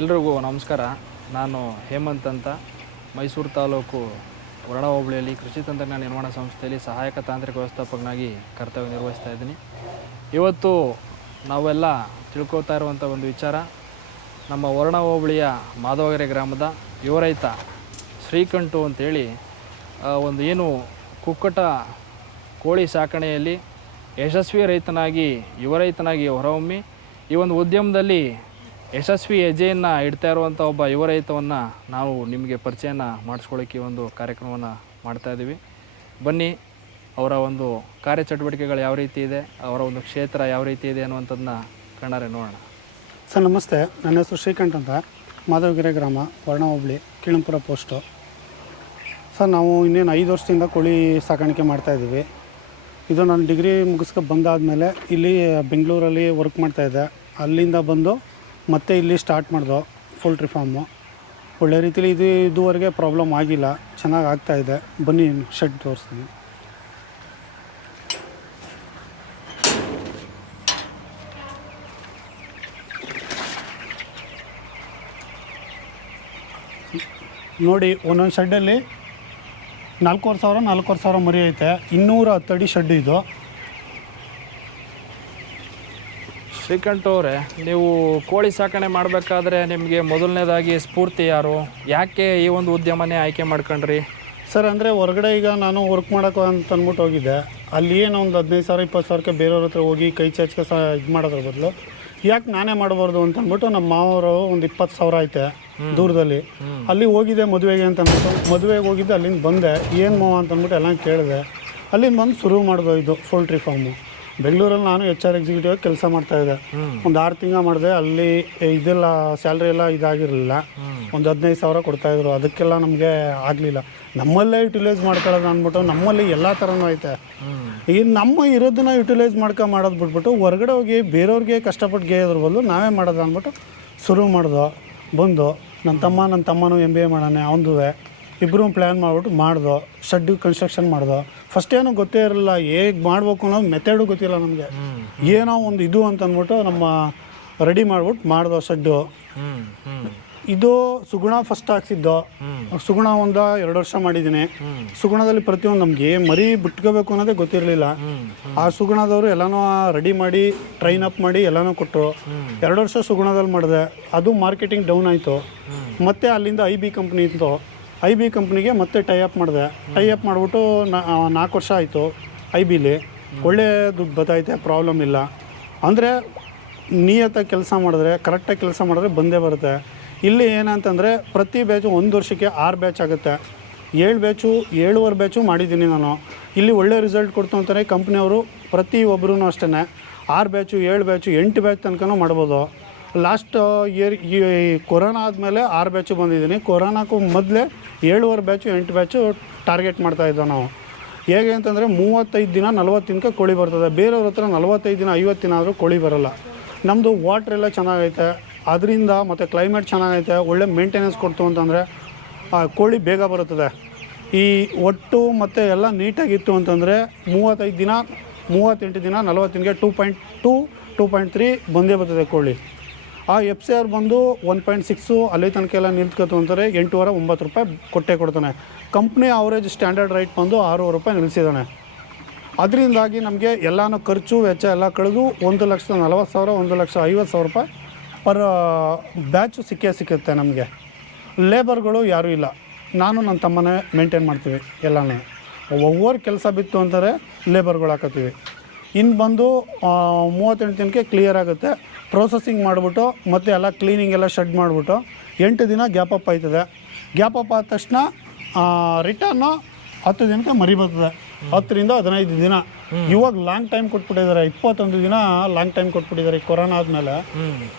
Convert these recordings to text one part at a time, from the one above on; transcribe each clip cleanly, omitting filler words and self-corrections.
ಎಲ್ರಿಗೂ ನಮಸ್ಕಾರ. ನಾನು ಹೇಮಂತ್ ಅಂತ ಮೈಸೂರು ತಾಲೂಕು ವರ್ಣ ಹೋಬಳಿಯಲ್ಲಿ ಕೃಷಿ ತಂತ್ರಜ್ಞಾನ ನಿರ್ಮಾಣ ಸಂಸ್ಥೆಯಲ್ಲಿ ಸಹಾಯಕ ತಾಂತ್ರಿಕ ವ್ಯವಸ್ಥಾಪಕನಾಗಿ ಕರ್ತವ್ಯ ನಿರ್ವಹಿಸ್ತಾ ಇದ್ದೀನಿ. ಇವತ್ತು ನಾವೆಲ್ಲ ತಿಳ್ಕೊತಾ ಇರುವಂಥ ಒಂದು ವಿಚಾರ, ನಮ್ಮ ವರ್ಣ ಹೋಬಳಿಯ ಮಾಧವಗೆರೆ ಗ್ರಾಮದ ಯುವ ರೈತ ಶ್ರೀಕಂಠು ಅಂತೇಳಿ ಒಂದು ಏನು ಕುಕ್ಕಟ ಕೋಳಿ ಸಾಕಣೆಯಲ್ಲಿ ಯಶಸ್ವಿ ರೈತನಾಗಿ ಯುವ ರೈತನಾಗಿ ಹೊರಹೊಮ್ಮಿ ಈ ಒಂದು ಉದ್ಯಮದಲ್ಲಿ ಯಶಸ್ವಿ ಹೆಜ್ಜೆಯನ್ನು ಇಡ್ತಾ ಇರುವಂಥ ಒಬ್ಬ ಯುವ ರೈತವನ್ನು ನಾವು ನಿಮಗೆ ಪರಿಚಯನ ಮಾಡಿಸ್ಕೊಳ್ಳೋಕ್ಕೆ ಒಂದು ಕಾರ್ಯಕ್ರಮವನ್ನು ಮಾಡ್ತಾಯಿದ್ದೀವಿ. ಬನ್ನಿ, ಅವರ ಒಂದು ಕಾರ್ಯಚಟುವಟಿಕೆಗಳು ಯಾವ ರೀತಿ ಇದೆ, ಅವರ ಒಂದು ಕ್ಷೇತ್ರ ಯಾವ ರೀತಿ ಇದೆ ಅನ್ನುವಂಥದ್ದನ್ನ ಕಣ್ಣಾರೆ ನೋಡೋಣ. ಸರ್ ನಮಸ್ತೆ, ನನ್ನ ಹೆಸರು ಶ್ರೀಕಂಠ ಅಂತ, ಮಾಧವಗೆರೆ ಗ್ರಾಮ, ವರ್ಣ ಹೋಬಳಿ, ಕೀಳಂಪುರ ಪೋಸ್ಟು. ಸರ್ ನಾವು ಇನ್ನೇನು 5 ವರ್ಷದಿಂದ ಕೋಳಿ ಸಾಕಾಣಿಕೆ ಮಾಡ್ತಾಯಿದ್ದೀವಿ. ಇದು ನಾನು ಡಿಗ್ರಿ ಮುಗಿಸ್ಕೊಂಡು ಬಂದಾದಮೇಲೆ ಇಲ್ಲಿ ಬೆಂಗಳೂರಲ್ಲಿ ವರ್ಕ್ ಮಾಡ್ತಾಯಿದ್ದೆ. ಅಲ್ಲಿಂದ ಬಂದು ಮತ್ತೆ ಇಲ್ಲಿ ಸ್ಟಾರ್ಟ್ ಮಾಡ್ದೋ ಪೋಲ್ಟ್ರಿ ಫಾರ್ಮು. ಒಳ್ಳೆ ರೀತಿಲಿ ಇದುವರೆಗೆ ಪ್ರಾಬ್ಲಮ್ ಆಗಿಲ್ಲ, ಚೆನ್ನಾಗಿ ಆಗ್ತಾಯಿದೆ. ಬನ್ನಿ ಶೆಡ್ ತೋರಿಸ್ತೀನಿ. ನೋಡಿ, ಒಂದೊಂದು ಶೆಡ್ಡಲ್ಲಿ 4,500 ಮರಿ ಐತೆ. 210 ಅಡಿ ಶೆಡ್ ಇದು. ಶ್ರೀಕಂಠ ಅವರೇ, ನೀವು ಕೋಳಿ ಸಾಕಣೆ ಮಾಡಬೇಕಾದ್ರೆ ನಿಮಗೆ ಮೊದಲನೇದಾಗಿ ಸ್ಫೂರ್ತಿ ಯಾರು, ಯಾಕೆ ಈ ಒಂದು ಉದ್ಯಮನೇ ಆಯ್ಕೆ ಮಾಡ್ಕೊಂಡ್ರಿ? ಸರ್ ಅಂದರೆ ಹೊರಗಡೆ ಈಗ ನಾನು ವರ್ಕ್ ಮಾಡೋಕೆ ಅಂತ ಅಂದ್ಬಿಟ್ಟು ಹೋಗಿದ್ದೆ. ಅಲ್ಲಿ ಏನೋ ಒಂದು 15,000 20,000ಕ್ಕೆ ಬೇರೆಯವ್ರ ಹತ್ರ ಹೋಗಿ ಕೈ ಚಾಚ್ಕೆ ಇದು ಮಾಡೋದ್ರ ಬದಲು ಯಾಕೆ ನಾನೇ ಮಾಡಬಾರ್ದು ಅಂತ ಅಂದ್ಬಿಟ್ಟು ನಮ್ಮ ಮಾವರು ಒಂದು 20,000 ಐತೆ ದೂರದಲ್ಲಿ. ಅಲ್ಲಿ ಹೋಗಿದ್ದೆ ಮದುವೆಗೆ ಅಂತ ಅಂದ್ಬಿಟ್ಟು. ಮದುವೆಗೆ ಹೋಗಿದ್ದೆ, ಅಲ್ಲಿಂದ ಬಂದೆ. ಏನು ಮಾವ ಅಂತ ಅಂದ್ಬಿಟ್ಟು ಎಲ್ಲ ಕೇಳಿದೆ. ಅಲ್ಲಿಂದ ಬಂದು ಶುರು ಮಾಡಿದೆ ಇದು ಪೋಲ್ಟ್ರಿ ಫಾರ್ಮು. ಬೆಂಗಳೂರಲ್ಲಿ ನಾನು HR ಎಕ್ಸಿಕ್ಯೂಟಿವ್ ಕೆಲಸ ಮಾಡ್ತಾಯಿದ್ದೆ. ಒಂದು 6 ತಿಂಗಳು ಮಾಡಿದೆ. ಅಲ್ಲಿ ಇದೆಲ್ಲ ಸ್ಯಾಲ್ರಿ ಎಲ್ಲ ಇದಾಗಿರಲಿಲ್ಲ. ಒಂದು 15,000 ಕೊಡ್ತಾಯಿದ್ರು. ಅದಕ್ಕೆಲ್ಲ ನಮಗೆ ಆಗಲಿಲ್ಲ. ನಮ್ಮಲ್ಲೇ ಯುಟಿಲೈಸ್ ಮಾಡ್ಕೊಳ್ಳೋದು ಅಂದ್ಬಿಟ್ಟು ನಮ್ಮಲ್ಲಿ ಎಲ್ಲ ಥರನೂ ಐತೆ. ಈಗ ನಮ್ಮ ಇರೋದನ್ನ ಯುಟಿಲೈಸ್ ಮಾಡೋದು ಬಿಟ್ಬಿಟ್ಟು ಹೊರಗಡೆ ಹೋಗಿ ಬೇರೆಯವ್ರಿಗೆ ಕಷ್ಟಪಟ್ಟು ಗೇಯೋದ್ರ ಬದಲು ನಾವೇ ಮಾಡೋದು ಅಂದ್ಬಿಟ್ಟು ಶುರು ಮಾಡ್ದೋ. ಬಂದು ನನ್ನ ತಮ್ಮನೂ MBA ಮಾಡೋಣ, ಅವನದುವೆ. ಇಬ್ಬರು ಪ್ಲ್ಯಾನ್ ಮಾಡಿಬಿಟ್ಟು ಮಾಡ್ದೋ. ಶೆಡ್ಡು ಕನ್ಸ್ಟ್ರಕ್ಷನ್ ಮಾಡ್ದೋ. ಫಸ್ಟ್ ಏನೂ ಗೊತ್ತೇ ಇರಲಿಲ್ಲ, ಹೇಗೆ ಮಾಡಬೇಕು ಅನ್ನೋದು ಮೆಥಡು ಗೊತ್ತಿಲ್ಲ ನಮಗೆ. ಏನೋ ಒಂದು ಇದು ಅಂತ ಅಂದ್ಬಿಟ್ಟು ನಮ್ಮ ರೆಡಿ ಮಾಡ್ಬಿಟ್ಟು ಮಾಡ್ದೋ ಶೆಡ್ಡು. ಇದು ಸುಗುಣ ಫಸ್ಟ್ ಹಾಕ್ಸಿದ್ದು. ಸುಗುಣ 1-2 ವರ್ಷ ಮಾಡಿದ್ದೀನಿ. ಸುಗುಣದಲ್ಲಿ ಪ್ರತಿಯೊಂದು ನಮಗೆ ಮರಿ ಬಿಟ್ಕೋಬೇಕು ಅನ್ನೋದೇ ಗೊತ್ತಿರಲಿಲ್ಲ. ಆ ಸುಗುಣದವರು ಎಲ್ಲನೂ ರೆಡಿ ಮಾಡಿ ಟ್ರೈನ್ ಅಪ್ ಮಾಡಿ ಎಲ್ಲನೂ ಕೊಟ್ಟರು. 2 ವರ್ಷ ಸುಗುಣದಲ್ಲಿ ಮಾಡಿದೆ. ಅದು ಮಾರ್ಕೆಟಿಂಗ್ ಡೌನ್ ಆಯಿತು. ಮತ್ತು ಅಲ್ಲಿಂದ IB ಕಂಪ್ನಿ ಇತ್ತು. IB ಕಂಪ್ನಿಗೆ ಮತ್ತೆ ಟೈಅಪ್ ಮಾಡಿದೆ. ಟೈಅಪ್ ಮಾಡಿಬಿಟ್ಟು 4 ವರ್ಷ ಆಯಿತು. IBಲಿ ಒಳ್ಳೆ ದುಡ್ಡು ಬರ್ತೈತೆ, ಪ್ರಾಬ್ಲಮ್ ಇಲ್ಲ. ಅಂದರೆ ನಿಯತ್ತಾಗಿ ಕೆಲಸ ಮಾಡಿದ್ರೆ, ಕರೆಕ್ಟಾಗಿ ಕೆಲಸ ಮಾಡಿದ್ರೆ ಬಂದೇ ಬರುತ್ತೆ. ಇಲ್ಲಿ ಏನಂತಂದರೆ ಪ್ರತಿ ಬ್ಯಾಚು 1 ವರ್ಷಕ್ಕೆ 6 ಬ್ಯಾಚ್ ಆಗುತ್ತೆ. 7 ಬ್ಯಾಚು 7.5 ಬ್ಯಾಚು ಮಾಡಿದ್ದೀನಿ ನಾನು. ಇಲ್ಲಿ ಒಳ್ಳೆ ರಿಸಲ್ಟ್ ಕೊಡ್ತು ಅಂತಾರೆ ಕಂಪ್ನಿಯವರು. ಪ್ರತಿಯೊಬ್ಬರೂ ಅಷ್ಟೇ 6 ಬ್ಯಾಚು 7 ಬ್ಯಾಚು 8 ಬ್ಯಾಚ್ ತನಕನೂ ಮಾಡ್ಬೋದು. ಲಾಸ್ಟ್ ಇಯರ್ ಈ ಕೊರೋನಾ ಆದಮೇಲೆ 6 ಬ್ಯಾಚು ಬಂದಿದ್ದೀನಿ. ಕೊರೋನಾಕ್ಕೂ ಮೊದಲೇ 7.5 ಬ್ಯಾಚು 8 ಬ್ಯಾಚು ಟಾರ್ಗೆಟ್ ಮಾಡ್ತಾಯಿದ್ದೋ ನಾವು. ಹೇಗೆ ಅಂತಂದರೆ 35 ದಿನ 40 ದಿನಕ್ಕೆ ಕೋಳಿ ಬರ್ತದೆ. ಬೇರೆಯವ್ರ ಹತ್ರ 45 ದಿನ 50 ದಿನ ಆದರೂ ಕೋಳಿ ಬರೋಲ್ಲ. ನಮ್ಮದು ವಾಟ್ರೆಲ್ಲ ಚೆನ್ನಾಗೈತೆ. ಅದರಿಂದ ಮತ್ತು ಕ್ಲೈಮೇಟ್ ಚೆನ್ನಾಗೈತೆ. ಒಳ್ಳೆ ಮೇಂಟೆನೆನ್ಸ್ ಕೊಡ್ತು ಅಂತಂದರೆ ಕೋಳಿ ಬೇಗ ಬರುತ್ತದೆ. ಈ ಒಟ್ಟು ಮತ್ತು ಎಲ್ಲ ನೀಟಾಗಿತ್ತು ಅಂತಂದರೆ 35 ದಿನ 38 ದಿನ 40 ದಿನಕ್ಕೆ 2.2 2.3 ಬಂದೇ ಬರ್ತದೆ ಕೋಳಿ. ಆ FCR ಬಂದು 1.6 ಅಲ್ಲಿ ತನಕ ಎಲ್ಲ ನಿಲ್ತ್ಕೊತು ಅಂತಾರೆ. 8.5-9 ರೂಪಾಯಿ ಕೊಟ್ಟೇ ಕೊಡ್ತಾನೆ. ಕಂಪ್ನಿ ಅವರೇಜ್ ಸ್ಟ್ಯಾಂಡರ್ಡ್ ರೈಟ್ ಬಂದು 6 ರೂಪಾಯಿ ನಿಲ್ಲಿಸಿದ್ದಾನೆ. ಅದರಿಂದಾಗಿ ನಮಗೆ ಎಲ್ಲನೂ ಖರ್ಚು ವೆಚ್ಚ ಎಲ್ಲ ಕಳೆದು 1,40,000 1,50,000 ರೂಪಾಯಿ ಪರ್ ಬ್ಯಾಚು ಸಿಕ್ಕುತ್ತೆ ನಮಗೆ. ಲೇಬರ್ಗಳು ಯಾರೂ ಇಲ್ಲ, ನಾನು ನನ್ನ ತಮ್ಮನೇ ಮೇಂಟೈನ್ ಮಾಡ್ತೀವಿ ಎಲ್ಲನೂ. ಒவ்வொரு ಕೆಲಸ ಬಿತ್ತು ಅಂತಾರೆ ಲೇಬರ್ಗಳು ಹಾಕೋತೀವಿ. ಇನ್ನು ಬಂದು 38 ದಿನಕ್ಕೆ ಕ್ಲಿಯರ್ ಆಗುತ್ತೆ. ಪ್ರೊಸೆಸಿಂಗ್ ಮಾಡಿಬಿಟ್ಟು ಮತ್ತು ಎಲ್ಲ ಕ್ಲೀನಿಂಗ್ ಎಲ್ಲ ಶೆಡ್ ಮಾಡಿಬಿಟ್ಟು 8 ದಿನ ಗ್ಯಾಪ್ ಅಪ್ ಆಯ್ತದೆ. ಗ್ಯಾಪ್ ಅಪ್ ಆದ ತಕ್ಷಣ ರಿಟರ್ನು 10 ದಿನಕ್ಕೆ ಮರಿ ಬರ್ತದೆ. 10ರಿಂದ 15 ದಿನ. ಇವಾಗ ಲಾಂಗ್ ಟೈಮ್ ಕೊಟ್ಬಿಟ್ಟಿದ್ದಾರೆ. 21 ದಿನ ಲಾಂಗ್ ಟೈಮ್ ಕೊಟ್ಬಿಟ್ಟಿದ್ದಾರೆ. ಕೊರೋನಾ ಆದಮೇಲೆ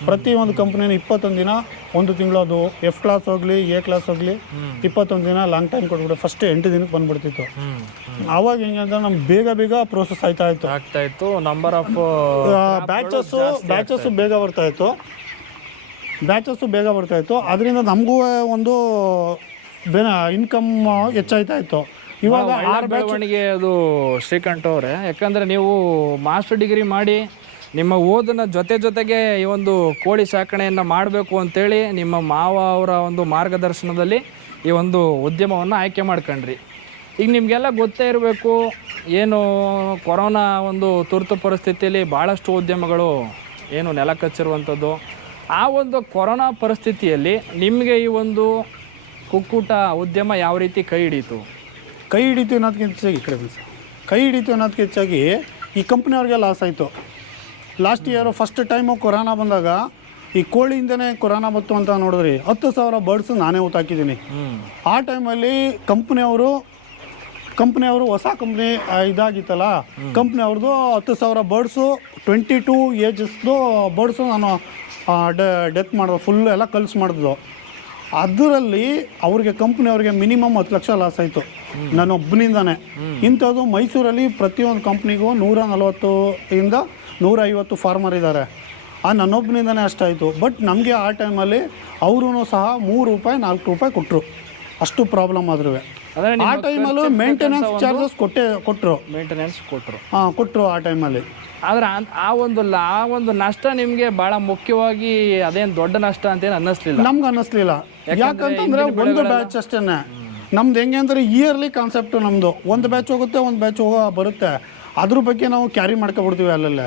ಪ್ರತಿಯೊಂದು ಕಂಪ್ನಿನ 21 ದಿನ, 1 ತಿಂಗಳು. ಅದು F ಕ್ಲಾಸ್ ಹೋಗಲಿ A ಕ್ಲಾಸ್ ಹೋಗಲಿ 21 ದಿನ ಲಾಂಗ್ ಟೈಮ್ ಕೊಟ್ಬಿಟ್ಟು ಫಸ್ಟ್ 8 ದಿನಕ್ಕೆ ಬಂದುಬಿಡ್ತಿತ್ತು. ಆವಾಗ ಹೆಂಗೆ ಅಂತ ನಮ್ಗೆ ಬೇಗ ಪ್ರೋಸೆಸ್ ಆಗ್ತಾಯಿತ್ತು. ನಂಬರ್ ಆಫ್ ಬ್ಯಾಚಸ್ಸು ಬೇಗ ಬರ್ತಾಯಿತ್ತು. ಅದರಿಂದ ನಮಗೂ ಒಂದು ಇನ್ಕಮ್ ಹೆಚ್ಚಾಯ್ತಾಯಿತ್ತು. ಇವಾಗ ಬೆಳವಣಿಗೆ ಅದು ಶ್ರೀಕಂಠ ಅವರೇ. ಯಾಕಂದರೆ ನೀವು ಮಾಸ್ಟರ್ ಡಿಗ್ರಿ ಮಾಡಿ ನಿಮ್ಮ ಓದಿನ ಜೊತೆಗೆ ಈ ಒಂದು ಕೋಳಿ ಸಾಕಣೆಯನ್ನು ಮಾಡಬೇಕು ಅಂತೇಳಿ ನಿಮ್ಮ ಮಾವ ಅವರ ಒಂದು ಮಾರ್ಗದರ್ಶನದಲ್ಲಿ ಈ ಒಂದು ಉದ್ಯಮವನ್ನು ಆಯ್ಕೆ ಮಾಡ್ಕೊಂಡ್ರಿ. ಈಗ ನಿಮಗೆಲ್ಲ ಗೊತ್ತೇ ಇರಬೇಕು, ಏನು ಕೊರೋನಾ ಒಂದು ತುರ್ತು ಪರಿಸ್ಥಿತಿಯಲ್ಲಿ ಭಾಳಷ್ಟು ಉದ್ಯಮಗಳು ಏನು ನೆಲ ಕಚ್ಚಿರುವಂಥದ್ದು. ಆ ಒಂದು ಕೊರೋನಾ ಪರಿಸ್ಥಿತಿಯಲ್ಲಿ ನಿಮಗೆ ಈ ಒಂದು ಕುಕ್ಕುಟ ಉದ್ಯಮ ಯಾವ ರೀತಿ ಕೈ ಹಿಡೀತು? ಕೈ ಹಿಡಿತು ಅನ್ನೋದಕ್ಕೆ ಹೆಚ್ಚಾಗಿ ಈ ಕಂಪ್ನಿಯವ್ರಿಗೆ ಲಾಸ್ ಆಯಿತು. Last year first time corona ಬಂದಾಗ ಈ ಕೋಳಿಯಿಂದನೇ ಕೊರೋನಾ ಬಂತು ಅಂತ ನೋಡಿದ್ರಿ, 10,000 ಬರ್ಡ್ಸ್ ನಾನೇ ಊತಾಕಿದ್ದೀನಿ. ಆ ಟೈಮಲ್ಲಿ ಕಂಪ್ನಿಯವರು ಹೊಸ ಕಂಪ್ನಿ ಇದಾಗಿತ್ತಲ್ಲ, ಕಂಪ್ನಿಯವ್ರದ್ದು 10,000 ಬರ್ಡ್ಸು 22 ಏಜಸ್ದು ಬರ್ಡ್ಸು ನಾನು ಡೆತ್ ಮಾಡಿದ್ರು, ಫುಲ್ ಎಲ್ಲ ಕಲ್ಸ್ ಮಾಡಿದ್ರು. ಅದರಲ್ಲಿ ಕಂಪ್ನಿಯವ್ರಿಗೆ ಮಿನಿಮಮ್ 10 ಲಕ್ಷ ಲಾಸ್ ಆಯಿತು ನಾನು ಒಬ್ಬನಿಂದಾನೆ. ಇಂಥದ್ದು ಮೈಸೂರಲ್ಲಿ ಪ್ರತಿಯೊಂದು ಕಂಪ್ನಿಗೂ 140ಇಂದ 150 ಫಾರ್ಮರ್ ಇದ್ದಾರೆ. ನನ್ನೊಬ್ಬನಿಂದನೇ ಅಷ್ಟಾಯಿತು. ಬಟ್ ನಮಗೆ ಆ ಟೈಮಲ್ಲಿ ಅವರೂ ಸಹ ₹3 4 ಕೊಟ್ಟರು, ಅಷ್ಟು ಪ್ರಾಬ್ಲಮ್ ಆದ್ರೂ. ಆ ಟೈಮಲ್ಲೂ ಮೇಂಟೆನೆನ್ಸ್ ಚಾರ್ಜಸ್ ಕೊಟ್ಟರು ಆ ಟೈಮಲ್ಲಿ. ಆದರೆ ಆ ಒಂದು ನಷ್ಟ ನಿಮಗೆ ಭಾಳ ಮುಖ್ಯವಾಗಿ ಅದೇನು ದೊಡ್ಡ ನಷ್ಟ ಅಂತೇನು ಅನ್ನಿಸ್ಲಿಲ್ಲ? ನಮ್ಗೆ ಅನ್ನಿಸ್ಲಿಲ್ಲ. ಯಾಕಂತಂದರೆ ಒಂದು ಬ್ಯಾಚ್ ಅಷ್ಟೇ ನಮ್ದು. ಹೆಂಗೆ ಅಂದರೆ ಇಯರ್ಲಿ ಕಾನ್ಸೆಪ್ಟು ನಮ್ಮದು. ಒಂದು ಬ್ಯಾಚ್ ಹೋಗುತ್ತೆ, ಒಂದು ಬ್ಯಾಚ್ ಬರುತ್ತೆ. ಅದ್ರ ಬಗ್ಗೆ ನಾವು ಕ್ಯಾರಿ ಮಾಡ್ಕೊಬಿಡ್ತೀವಿ. ಅಲ್ಲಲ್ಲೇ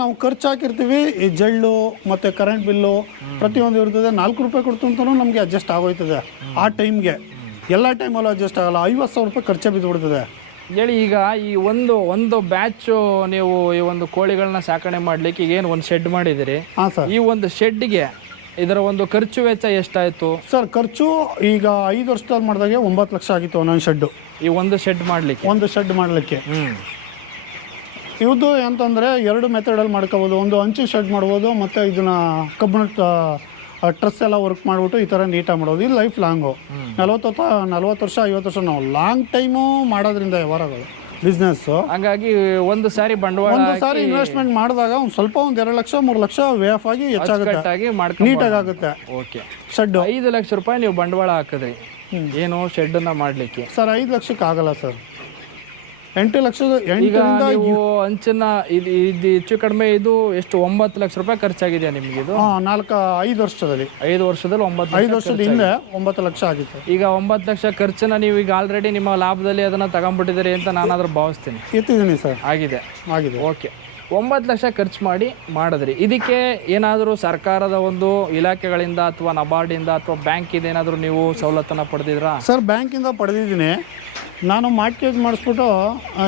ನಾವು ಖರ್ಚು ಹಾಕಿರ್ತೀವಿ, ಈ ಜಳ್ಳು ಮತ್ತು ಕರೆಂಟ್ ಬಿಲ್ಲು ಪ್ರತಿಯೊಂದು ಇರ್ತದೆ. ₹4 ಕೊಡ್ತು ಅಂತಲೂ ನಮಗೆ ಅಡ್ಜಸ್ಟ್ ಆಗೋಯ್ತದೆ. ಆ ಟೈಮ್ಗೆ ಎಲ್ಲ ಟೈಮಲ್ಲೂ ಅಡ್ಜಸ್ಟ್ ಆಗಲ್ಲ. ₹50,000 ಖರ್ಚೇ ಬಿದ್ದುಬಿಡ್ತದೆ. ಹೇಳಿ, ಈಗ ಈ ಒಂದು ಬ್ಯಾಚು ನೀವು ಈ ಒಂದು ಕೋಳಿಗಳನ್ನ ಸಾಕಣೆ ಮಾಡಲಿಕ್ಕೆ ಈಗೇನು ಒಂದು ಶೆಡ್ ಮಾಡಿದಿರಿ. ಹಾಂ ಸರ್. ಈ ಒಂದು ಶೆಡ್ಗೆ ಇದರ ಒಂದು ಖರ್ಚು ವೆಚ್ಚ ಎಷ್ಟಾಯಿತು ಸರ್? ಖರ್ಚು ಈಗ 5 ವರ್ಷದಲ್ಲಿ ಮಾಡಿದಾಗೆ 9 ಲಕ್ಷ ಆಗಿತ್ತು ಒಂದೊಂದು ಶೆಡ್ಡು. ಈ ಒಂದು ಶೆಡ್ ಮಾಡಲಿಕ್ಕೆ ಇವುದು ಅಂತಂದರೆ 2 ಮೆಥಡಲ್ಲಿ ಮಾಡ್ಕೋಬೋದು. ಒಂದು ಹಂಚು ಶೆಡ್ ಮಾಡ್ಬೋದು, ಮತ್ತು ಇದನ್ನು ಕಬ್ಬಿಣ ಟ್ರಸ್ ಎಲ್ಲ ವರ್ಕ್ ಮಾಡಿಬಿಟ್ಟು ಈ ಥರ ನೀಟಾಗಿ ಮಾಡೋದು. ಇದು ಲೈಫ್ ಲಾಂಗು, 40 ವರ್ಷ 50 ವರ್ಷ ನಾವು ಲಾಂಗ್ ಟೈಮು ಮಾಡೋದ್ರಿಂದ ವ್ಯವಹಾರಗಳು ಬಿಸ್ನೆಸ್ಸು. ಹಾಗಾಗಿ ಒಂದು ಸಾರಿ ಇನ್ವೆಸ್ಟ್ಮೆಂಟ್ ಮಾಡಿದಾಗ ಒಂದು 2 ಲಕ್ಷ 3 ಲಕ್ಷ ವೇಫ್ ಆಗಿ ಹೆಚ್ಚಾಗುತ್ತೆ, ನೀಟಾಗಿ ಆಗುತ್ತೆ. ಓಕೆ, ಶೆಡ್ ₹5 ಲಕ್ಷ ನೀವು ಬಂಡವಾಳ ಹಾಕಿದ್ರಿ ಏನು ಶೆಡ್ಡನ್ನು ಮಾಡಲಿಕ್ಕೆ? ಸರ್ 5 ಲಕ್ಷಕ್ಕೆ ಆಗಲ್ಲ ಸರ್. 8 ಲಕ್ಷದ ಅಂಚನ್ನ ಇದು ಹೆಚ್ಚು ಕಡಿಮೆ ಇದು ಎಷ್ಟು 9 ಲಕ್ಷ ರೂಪಾಯಿ ಖರ್ಚಾಗಿದೆ ನಿಮಗೆ? ಇದು 5 ವರ್ಷದಲ್ಲಿ 5 ವರ್ಷದ ಹಿಂದೆ 9 ಲಕ್ಷ ಆಗಿತ್ತು. ಈಗ 9 ಲಕ್ಷ ಖರ್ಚನ್ನ ನೀವು ಈಗ ಆಲ್ರೆಡಿ ನಿಮ್ಮ ಲಾಭದಲ್ಲಿ ಅದನ್ನ ತಗೊಂಡ್ಬಿಟ್ಟಿದ್ದೀರಿ ಅಂತ ನಾನಾದ್ರೂ ಭಾವಿಸ್ತೀನಿ. ಎತ್ತಿದ್ದೀನಿ ಸರ್. ಆಗಿದೆ. ಓಕೆ, 9 ಲಕ್ಷ ಖರ್ಚು ಮಾಡಿದ್ರಿ. ಇದಕ್ಕೆ ಏನಾದರೂ ಸರ್ಕಾರದ ಒಂದು ಇಲಾಖೆಗಳಿಂದ ಅಥವಾ ನಬಾರ್ಡಿಂದ ಅಥವಾ ಬ್ಯಾಂಕಿಂದ ಏನಾದರೂ ನೀವು ಸವಲತ್ತನ್ನು ಪಡೆದಿದ್ರಾ? ಸರ್, ಬ್ಯಾಂಕಿಂದ ಪಡೆದಿದ್ದೀನಿ. ನಾನು ಮಾರ್ಟ್ಗೇಜ್ ಮಾಡಿಸ್ಬಿಟ್ಟು